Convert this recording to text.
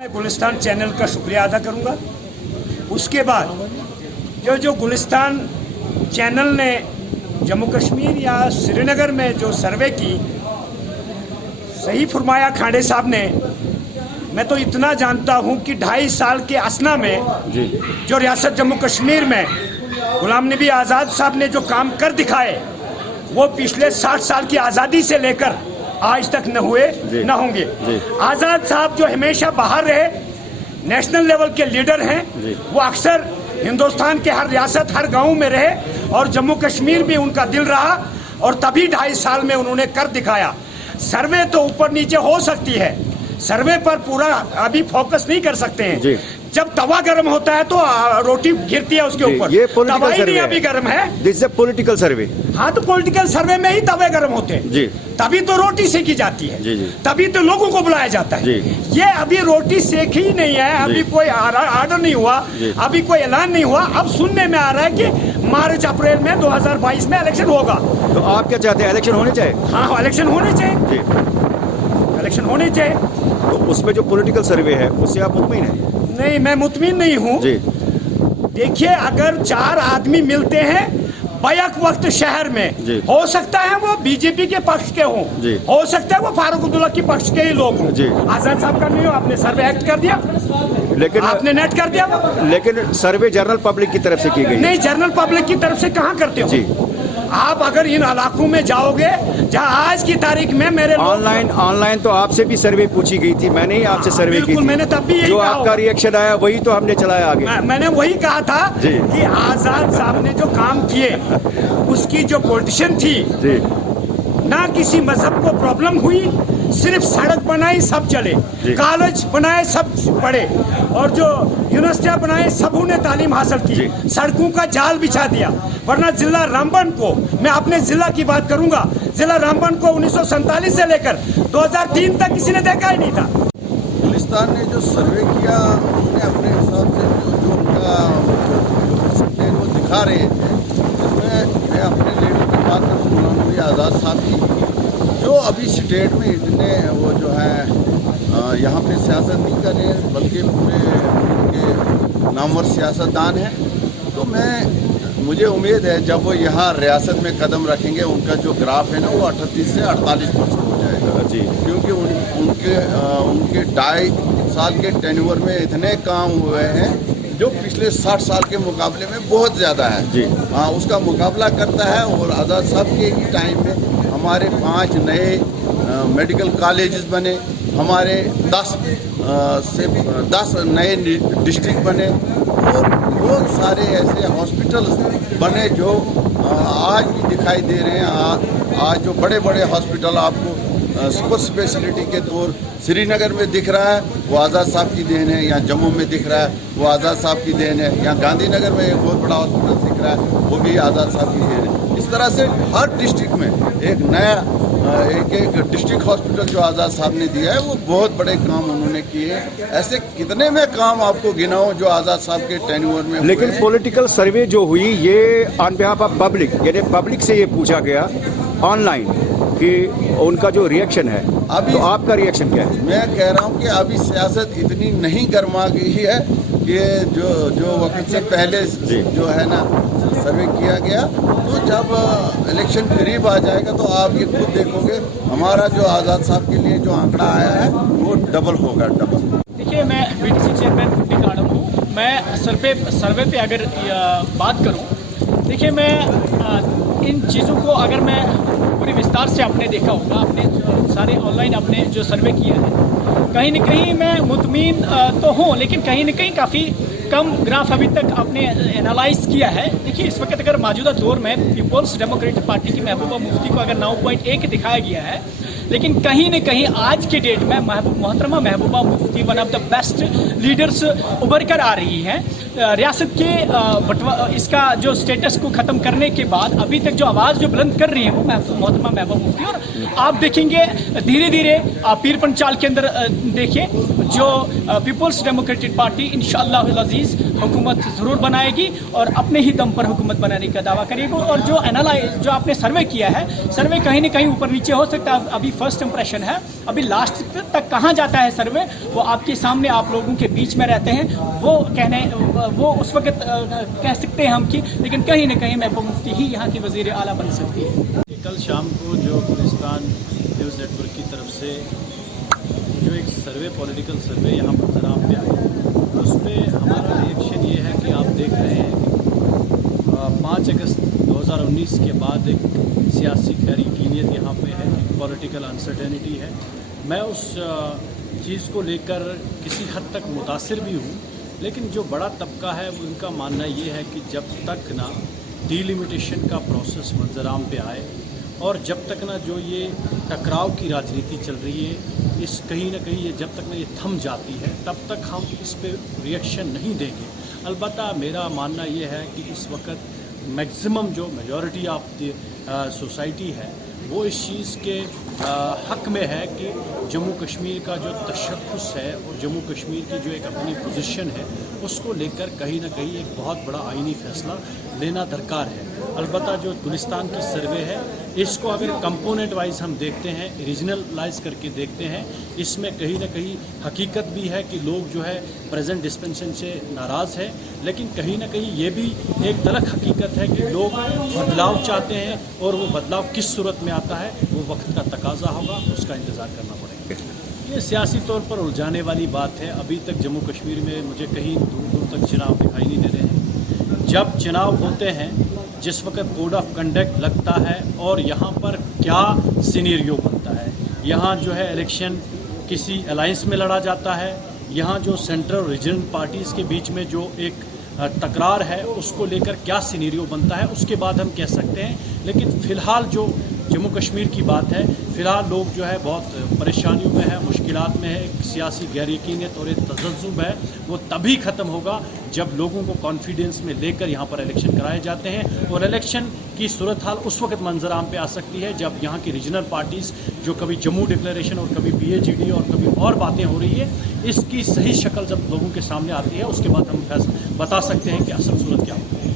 मैं गुलिस्तान चैनल का शुक्रिया अदा करूंगा। उसके बाद जो गुलिस्तान चैनल ने जम्मू कश्मीर या श्रीनगर में जो सर्वे की, सही फरमाया खांडे साहब ने। मैं तो इतना जानता हूं कि 2.5 साल के असना में जो रियासत जम्मू कश्मीर में गुलाम नबी आज़ाद साहब ने जो काम कर दिखाए, वो पिछले 60 साल की आज़ादी से लेकर आज तक न हुए न होंगे। आज़ाद साहब जो हमेशा बाहर रहे, नेशनल लेवल के लीडर हैं, वो अक्सर हिंदुस्तान के हर रियासत हर गांव में रहे और जम्मू कश्मीर भी उनका दिल रहा और तभी 2.5 साल में उन्होंने कर दिखाया। सर्वे तो ऊपर नीचे हो सकती है, सर्वे पर पूरा अभी फोकस नहीं कर सकते हैं। जब तवा गर्म होता है तो रोटी गिरती है उसके ऊपर। ये तवा ही नहीं अभी गर्म है। दिस इज पॉलिटिकल सर्वे। हाँ, तो पॉलिटिकल सर्वे में ही तवे गर्म होते हैं जी। तभी तो रोटी सेकी जाती है जी। तभी तो लोगों को बुलाया जाता है। ये अभी रोटी सेकी ही नहीं है, अभी कोई आर्डर नहीं हुआ, अभी कोई ऐलान नहीं हुआ। अब सुनने में आ रहा है कि मार्च अप्रैल में 2022 में इलेक्शन होगा। तो आप क्या चाहते हैं, इलेक्शन होने चाहिए? हाँ, इलेक्शन होने चाहिए, इलेक्शन होने चाहिए। तो उसमें जो पॉलिटिकल सर्वे है उससे आप मुतमईन हैं? नहीं, मैं मुतमिन नहीं हूँ। देखिए, अगर 4 आदमी मिलते हैं बैक वक्त शहर में, हो सकता है वो बीजेपी के पक्ष के हों, हो सकता है वो फारूक अब्दुल्ला के पक्ष के ही लोग हों। आजाद साहब का नहीं हो, आपने सर्वे एक्ट कर दिया, लेकिन आपने नेट कर दिया। लेकिन सर्वे जनरल पब्लिक की तरफ से की गई। नहीं, जनरल पब्लिक की तरफ से कहाँ करते हो आप? अगर इन इलाकों में जाओगे जहाँ आज की तारीख में मेरे ऑनलाइन तो आपसे भी सर्वे पूछी गई थी, मैंने ही आपसे सर्वे की थी। मैंने तब भी जो आपका रिएक्शन आया वही तो हमने चलाया आगे। मैंने वही कहा था कि आजाद साहब ने जो काम किए, उसकी जो पॉलिटिशियन थी, ना किसी मजहब को प्रॉब्लम हुई, सिर्फ सड़क बनाई सब चले, कॉलेज बनाए सब पढ़े और जो यूनिवर्सिटियां बनाए सबों ने तालीम हासिल की, सड़कों का जाल बिछा दिया। वरना जिला रामबन को, मैं अपने जिला की बात करूंगा, जिला रामबन को 1947 से लेकर 2003 तक किसी ने देखा ही नहीं था। गुलिस्तान ने जो सर्वे किया, उन्होंने अपने हिसाब से जो उनका वो दिखा रहे थे, इसमें मैं अपने लीडर की बात करूँ, गुलाम नबी आज़ाद साहब की, जो अभी स्टेट में इतने वो जो है यहाँ पे सियासत नहीं कर रहे, बल्कि पूरे उनके नामवर सियासतदान हैं। तो मुझे उम्मीद है जब वो यहाँ रियासत में कदम रखेंगे, उनका जो ग्राफ है ना वो 38 से 48% हो जाएगा जी। क्योंकि उनके 2.5 साल के टेन्योर में इतने काम हुए हैं जो पिछले 60 साल के मुकाबले में बहुत ज़्यादा है जी। हाँ, उसका मुकाबला करता है। और आज़ाद साहब के ही टाइम में हमारे 5 नए मेडिकल कॉलेजेस बने, हमारे 10 नए डिस्ट्रिक्ट बने और बहुत सारे ऐसे हॉस्पिटल्स बने जो आज भी दिखाई दे रहे हैं। आज जो बड़े बड़े हॉस्पिटल आपको सुपर स्पेशलिटी के तौर श्रीनगर में दिख रहा है, वो आज़ाद साहब की देन है। या जम्मू में दिख रहा है, वो आज़ाद साहब की देन है। या गांधी नगर में एक बहुत बड़ा हॉस्पिटल दिख रहा है, वो भी आज़ाद साहब की देन है। इस तरह से हर डिस्ट्रिक्ट में एक नया एक डिस्ट्रिक्ट हॉस्पिटल जो आज़ाद साहब ने दिया है, वो बहुत बड़े काम उन्होंने किए। ऐसे कितने में काम आपको गिनाओ जो आज़ाद साहब के टेन्योर में। लेकिन पॉलिटिकल सर्वे जो हुई, ये ऑन बिहाफ ऑफ पब्लिक, यानी पब्लिक से ये पूछा गया ऑनलाइन कि उनका जो रिएक्शन है, अभी तो आपका रिएक्शन क्या है? मैं कह रहा हूँ कि अभी सियासत इतनी नहीं गर्मा गई है कि जो वक्त से पहले जो है ना सर्वे किया गया, तो जब इलेक्शन करीब आ जाएगा तो आप ये खुद देखोगे, हमारा जो आज़ाद साहब के लिए जो आंकड़ा आया है वो डबल होगा, डबल। देखिए, मैं बीटीसी चेयरमैन कुट्टी काडम हूँ। मैं सर्वे पे अगर बात करूँ, देखिए मैं इन चीज़ों को अगर मैं पूरी विस्तार से आपने देखा होगा, आपने सारे ऑनलाइन आपने जो सर्वे किया है, कहीं न कहीं मैं मुतमीन तो हूँ, लेकिन कहीं न कहीं काफ़ी कम ग्राफ अभी तक आपने एनालाइज किया है। देखिए, इस वक्त अगर मौजूदा दौर में पीपल्स डेमोक्रेटिक पार्टी की महबूबा मुफ्ती को अगर 9.1 दिखाया गया है, लेकिन कहीं न कहीं आज के डेट में मोहतरमा Mehbooba Mufti one of the best leaders उभर कर आ रही हैं। रियासत के इसका जो स्टेटस को ख़त्म करने के बाद अभी तक जो आवाज़ जो बुलंद कर रही है वो मोहतरमा महबूबा मुफ्ती। और आप देखेंगे धीरे धीरे पीर पंचाल के अंदर देखिए, जो पीपल्स डेमोक्रेटिक पार्टी इंशाअल्लाह अज़ीज़ हुकूमत ज़रूर बनाएगी और अपने ही दम पर हुकूमत बनाने का दावा करेगी। और जो आपने सर्वे किया है, सर्वे कहीं न कहीं ऊपर नीचे हो सकता है, अभी फर्स्ट इंप्रेशन है। अभी लास्ट तक कहाँ जाता है सर्वे वो आपके सामने, आप लोगों के बीच में रहते हैं, वो उस वक्त कह सकते हैं हम कि, लेकिन कहीं ना कहीं महबूबा मुफ्ती ही यहाँ की वज़ीर आला बन सकती है। कल शाम को जो गुलिस्तान न्यूज़ नेटवर्क की तरफ से जो एक सर्वे, पॉलिटिकल सर्वे यहाँ पर जनाब पे आया, उस पर हमारा रिएक्शन ये है कि आप देख रहे हैं कि 5 अगस्त 2019 के बाद एक सियासी गैर यकीनियत यहाँ पे है, पॉलिटिकल अनसर्टेनिटी है। मैं उस चीज़ को लेकर किसी हद तक मुतासिर भी हूँ, लेकिन जो बड़ा तबका है उनका मानना ये है कि जब तक ना डिलिमिटेशन का प्रोसेस मंजराम पे आए और जब तक ना जो ये टकराव की राजनीति चल रही है, इस कहीं ना कहीं ये जब तक ना ये थम जाती है, तब तक हम इस पे रिएक्शन नहीं देंगे। अलबत्ता मेरा मानना ये है कि इस वक्त मैक्सिमम जो मेजॉरिटी ऑफ द सोसाइटी है वो इस चीज़ के हक़ में है कि जम्मू कश्मीर का जो तशख़्ख़ुस है और जम्मू कश्मीर की जो एक अपनी पोजीशन है उसको लेकर कहीं ना कहीं एक बहुत बड़ा आइनी फ़ैसला लेना दरकार है। अलबत्ता जो गुलिस्तान की सर्वे है, इसको अगर कंपोनेंट वाइज हम देखते हैं, रीजनलाइज करके देखते हैं, इसमें कहीं ना कहीं हकीकत भी है कि लोग जो है प्रेजेंट डिस्पेंसन से नाराज़ है, लेकिन कहीं ना कहीं ये भी एक तलख हकीकत है कि लोग बदलाव चाहते हैं और वो बदलाव किस सूरत में आता है वो वक्त का तकाजा होगा, उसका इंतज़ार करना पड़ेगा। ये सियासी तौर पर उलझाने वाली बात है। अभी तक जम्मू कश्मीर में मुझे कहीं दूर दूर तक चुनाव दिखाई नहीं दे रहे हैं। जब चुनाव होते हैं, जिस वक्त कोड ऑफ कंडक्ट लगता है और यहाँ पर क्या सिनेरियो बनता है, यहाँ जो है इलेक्शन किसी अलायंस में लड़ा जाता है, यहाँ जो सेंट्रल और रीजनल पार्टीज़ के बीच में जो एक तकरार है उसको लेकर क्या सिनेरियो बनता है, उसके बाद हम कह सकते हैं। लेकिन फ़िलहाल जो जम्मू कश्मीर की बात है, फ़िलहाल लोग जो है बहुत परेशानियों में है, मुश्किलात में है, एक सियासी गैर यकीनियत और एक तज़ब्ज़ुब है, वो तभी ख़त्म होगा जब लोगों को कॉन्फिडेंस में लेकर यहाँ पर इलेक्शन कराए जाते हैं। और इलेक्शन की सूरत हाल उस वक्त मंजराम पे आ सकती है जब यहाँ की रीजनल पार्टीज़ जो कभी जम्मू डिक्लेरेशन और कभी PAGD और कभी और बातें हो रही है, इसकी सही शक्ल जब लोगों के सामने आती है, उसके बाद हम बता सकते हैं कि असल सूरत क्या होगी।